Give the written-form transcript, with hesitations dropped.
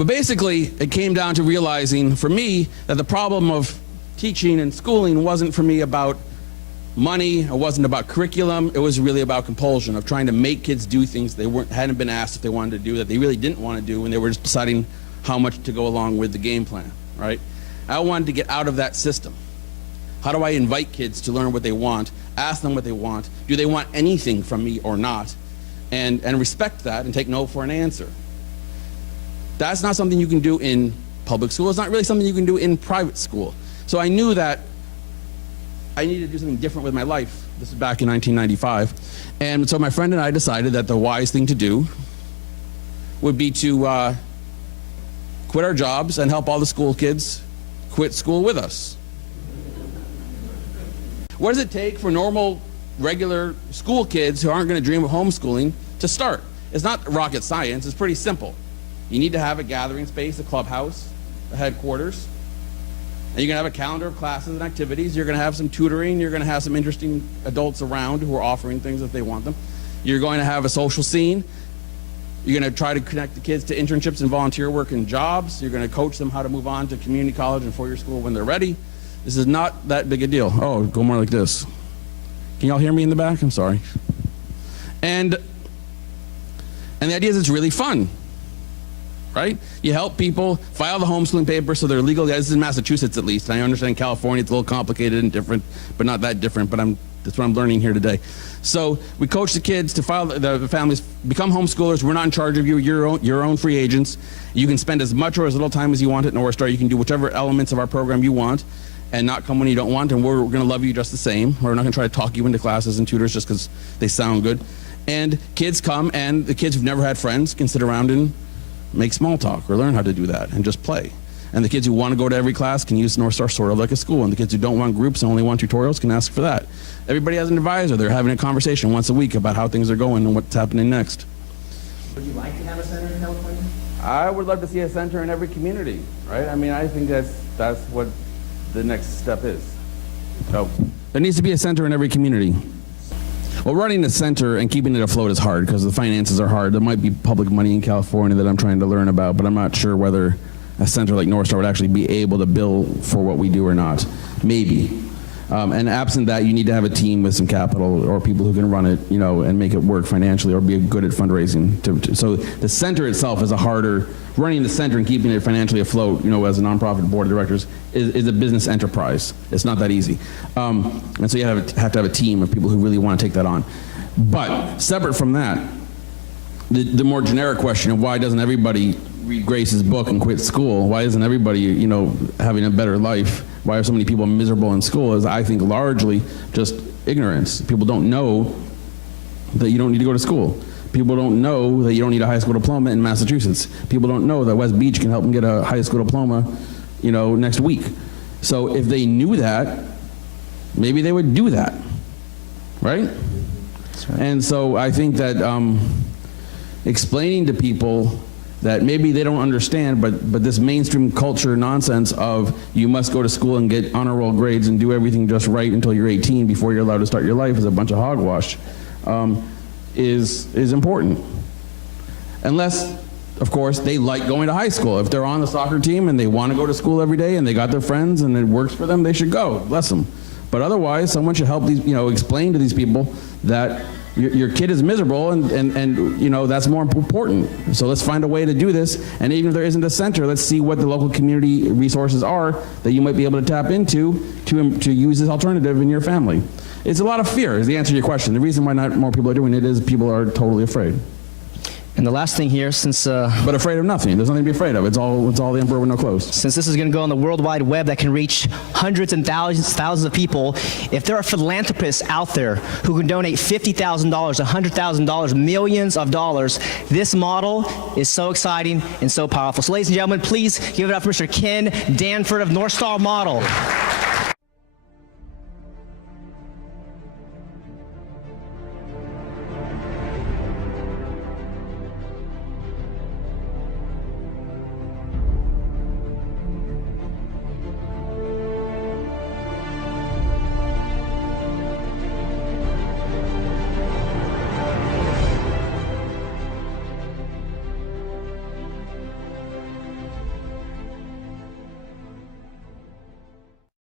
But basically, it came down to realizing, for me, that the problem of teaching and schooling wasn't for me about money, it wasn't about curriculum, it was really about compulsion, of trying to make kids do things they hadn't been asked if they wanted to do, that they really didn't want to do when they were just deciding how much to go along with the game plan, right? I wanted to get out of that system. How do I invite kids to learn what they want, ask them what they want, do they want anything from me or not, and respect that and take no for an answer. That's not something you can do in public school. It's not really something you can do in private school. So I knew that I needed to do something different with my life. This is back in 1995. And so my friend and I decided that the wise thing to do would be to quit our jobs and help all the school kids quit school with us. What does it take for normal, regular school kids who aren't going to dream of homeschooling to start? It's not rocket science. It's pretty simple. You need to have a gathering space, a clubhouse, a headquarters. And you're going to have a calendar of classes and activities. You're going to have some tutoring. You're going to have some interesting adults around who are offering things if they want them. You're going to have a social scene. You're going to try to connect the kids to internships and volunteer work and jobs. You're going to coach them how to move on to community college and four-year school when they're ready. This is not that big a deal. Oh, go more like this. Can y'all hear me in the back? I'm sorry. And the idea is it's really fun. Right? You help people file the homeschooling papers so they're legal. This is in Massachusetts at least. I understand California, it's a little complicated and different, but not that different, but that's what I'm learning here today. So we coach the kids to file, the families become homeschoolers. We're not in charge of you. You're your own free agents. You can spend as much or as little time as you want at North Star. You can do whichever elements of our program you want and not come when you don't want, and we're going to love you just the same. We're not going to try to talk you into classes and tutors just because they sound good. And kids come, and the kids who've never had friends can sit around and make small talk or learn how to do that and just play. And the kids who want to go to every class can use North Star sort of like a school, and the kids who don't want groups and only want tutorials can ask for that. Everybody has an advisor. They're having a conversation once a week about how things are going and what's happening next. Would you like to have a center in California? I would love to see a center in every community, right? I mean, I think that's what the next step is. So there needs to be a center in every community. Well, running a center and keeping it afloat is hard because the finances are hard. There might be public money in California that I'm trying to learn about, but I'm not sure whether a center like North Star would actually be able to bill for what we do or not. Maybe. And absent that, you need to have a team with some capital or people who can run it, you know, and make it work financially or be good at fundraising. So the center itself is a harder, running the center and keeping it financially afloat, you know, as a nonprofit board of directors is a business enterprise. It's not that easy. And so you have to have a team of people who really want to take that on. But separate from that, the more generic question of why doesn't everybody read Grace's book and quit school? Why isn't everybody, you know, having a better life? Why are so many people miserable in school? Is, I think, largely just ignorance. People don't know that you don't need to go to school. People don't know that you don't need a high school diploma in Massachusetts. People don't know that West Beach can help them get a high school diploma, you know, next week. So if they knew that, maybe they would do that, right? That's right. And so I think that explaining to people that maybe they don't understand, but this mainstream culture nonsense of you must go to school and get honor roll grades and do everything just right until you're 18 before you're allowed to start your life is a bunch of hogwash, is important. Unless, of course, they like going to high school. If they're on the soccer team and they want to go to school every day and they got their friends and it works for them, they should go, bless them. But otherwise, someone should help these, you know, explain to these people that your kid is miserable and you know, that's more important. So let's find a way to do this. And even if there isn't a center, let's see what the local community resources are that you might be able to tap into to use this alternative in your family. It's a lot of fear is the answer to your question. The reason why not more people are doing it is people are totally afraid. And the last thing here, since but afraid of nothing. There's nothing to be afraid of. It's all the emperor with no clothes. Since this is going to go on the World Wide Web that can reach hundreds and thousands of people, if there are philanthropists out there who can donate $50,000, $100,000, millions of dollars, this model is so exciting and so powerful. So ladies and gentlemen, please give it up for Mr. Ken Danford of North Star Model.